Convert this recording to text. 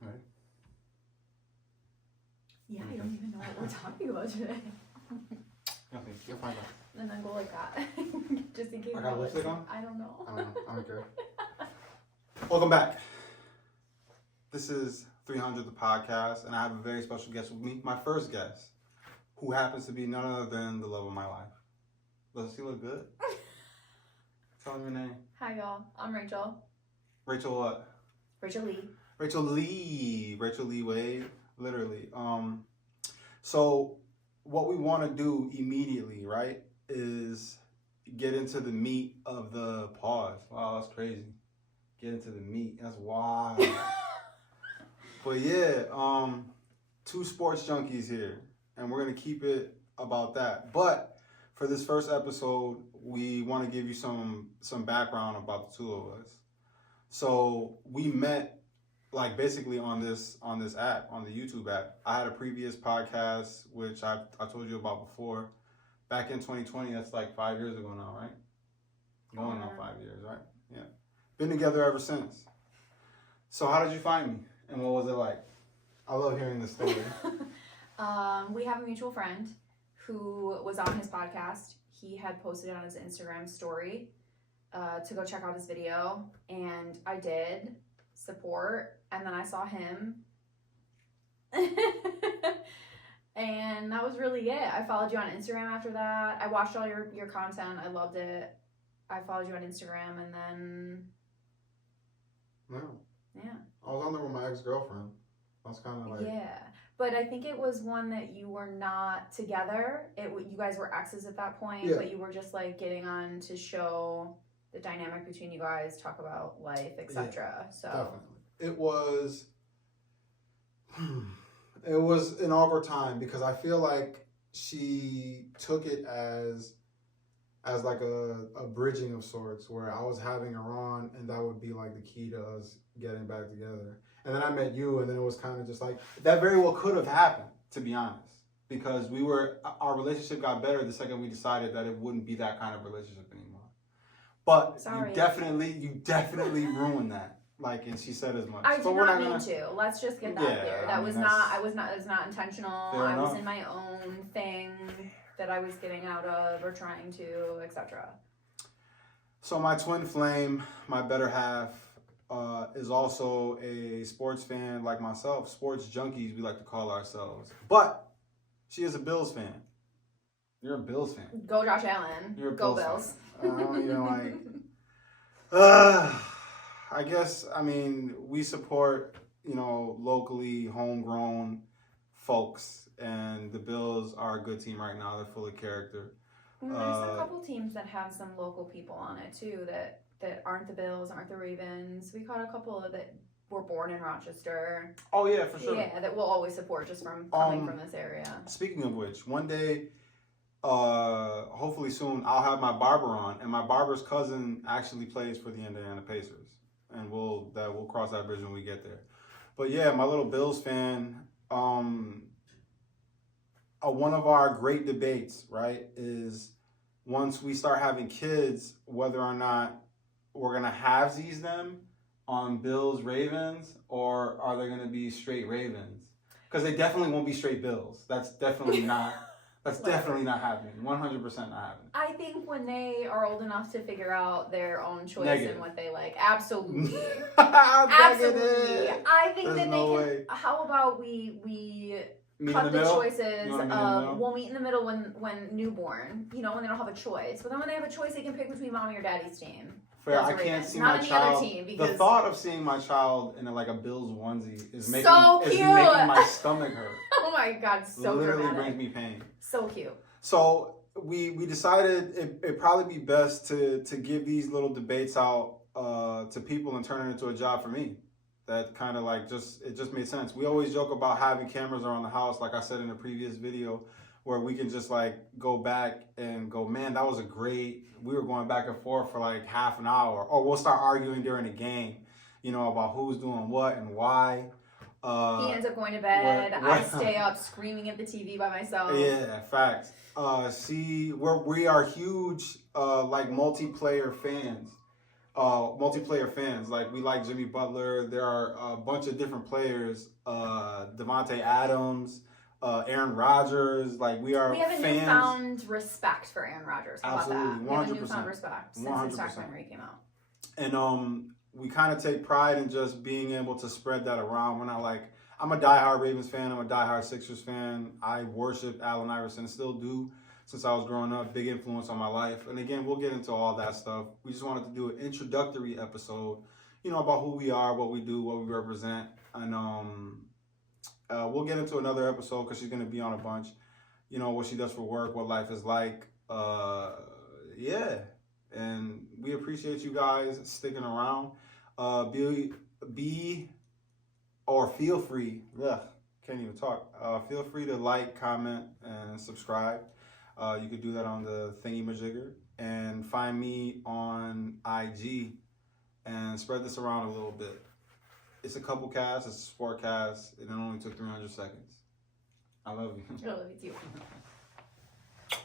Right. Yeah, I don't even know what we're talking about today. Nothing. You'll find out. And then go like that. Just in case. I got lipstick on? I don't know. I don't know. I don't care. Welcome back. This is 300 the podcast, and I have a very special guest with me. My first guest, who happens to be none other than the love of my life. Does she look good? Tell me your name. Hi y'all. I'm Rachel. Rachel what? Rachel Lee. Rachel Lee. Rachel Lee Wade. Literally. So what we want to do immediately, right, is get into the meat of the pause. Wow, that's crazy. Get into the meat. That's wild. But yeah, two sports junkies here, and we're gonna keep it about that. But for this first episode, we want to give you some background about the two of us. So we met like basically on this app, on the YouTube app. I had a previous podcast which I told you about before, back in 2020. That's like 5 years ago now, right? Going on 5 years, right? Yeah. Been together ever since. So how did you find me? And what was it like? I love hearing this story. We have a mutual friend who was on his podcast. He had posted on his Instagram story to go check out his video, and I did support, and then I saw him. And that was really it. I followed you on Instagram after that. I watched all your content. I loved it. I followed you on Instagram, and then No. yeah. I was on there with my ex-girlfriend. That's kind of like... Yeah, but I think it was one that you were not together. You guys were exes at that point, Yeah. but you were just like getting on to show the dynamic between you guys, talk about life, etc. Yeah, so definitely. It was an awkward time because I feel like she took it as like a bridging of sorts, where I was having her on, and that would be like the key to us getting back together. And then I met you, and then it was kind of just like, that very well could have happened, to be honest, because our relationship got better the second we decided that it wouldn't be that kind of relationship anymore. But sorry. you definitely ruined that. Like, and she said as much. I did not mean to. Let's just get that clear. It was not intentional. I was in my own thing that I was getting out of or trying to, etc. So my twin flame, my better half, is also a sports fan like myself. Sports junkies, we like to call ourselves. But she is a Bills fan. You're a Bills fan. Go Josh Allen. You're a Go Bills Bills. fan. I guess, I mean, we support, locally homegrown folks, and the Bills are a good team right now. They're full of character. There's a couple teams that have some local people on it too that aren't the Bills, aren't the Ravens. We caught a couple that were born in Rochester. Oh yeah, for sure. Yeah, that we'll always support just from coming from this area. Speaking of which, one day, hopefully soon, I'll have my barber on, and my barber's cousin actually plays for the Indiana Pacers, and we'll cross that bridge when we get there. But yeah, my little Bills fan. One of our great debates, right, is once we start having kids, whether or not we're gonna halvesies them on Bills Ravens, or are they gonna be straight Ravens? Because they definitely won't be straight Bills. That's definitely not. That's definitely not happening. 100% not happening. I think when they are old enough to figure out their own choice Negative. And what they like, absolutely, Absolutely. I think There's that no they can. way. How about we Meet cut in the middle? choices You wanna meet in the middle? of we'll meet in the middle when newborn, when they don't have a choice. But then when they have a choice, they can pick between mommy or daddy's team. Fair. Bills I or can't Ravens. see Not my any child. other team, because The thought of seeing my child in like a Bills onesie is making cute. my stomach hurt. Oh my god, so Literally dramatic. brings me pain. So cute. So we decided it'd probably be best to give these little debates out to people and turn it into a job for me. That kind of like it just made sense. We always joke about having cameras around the house, like I said in a previous video, where we can just like go back and go, man, that was we were going back and forth for like half an hour. Or we'll start arguing during the game, about who's doing what and why. He ends up going to bed. I stay up screaming at the TV by myself. Yeah, facts. We are huge like multiplayer fans. multiplayer fans. Like we like Jimmy Butler. There are a bunch of different players. Devontae Adams, Aaron Rodgers. Like we are We have a fans. newfound respect for Aaron Rodgers. How about that? Absolutely, We have a 100%. newfound respect since 100%. his documentary came out. And we kind of take pride in just being able to spread that around. We're not like, I'm a diehard Ravens fan. I'm a diehard Sixers fan. I worship Allen Iverson, still do since I was growing up. Big influence on my life. And again, we'll get into all that stuff. We just wanted to do an introductory episode, about who we are, what we do, what we represent. And we'll get into another episode because she's going to be on a bunch. What she does for work, what life is like. Yeah. And we appreciate you guys sticking around. Feel free. Ugh, can't even talk. Feel free to like, comment, and subscribe. You could do that on the thingy-majigger. And find me on IG and spread this around a little bit. It's a couple casts. It's a sport cast. And it only took 300 seconds. I love you. I love you too.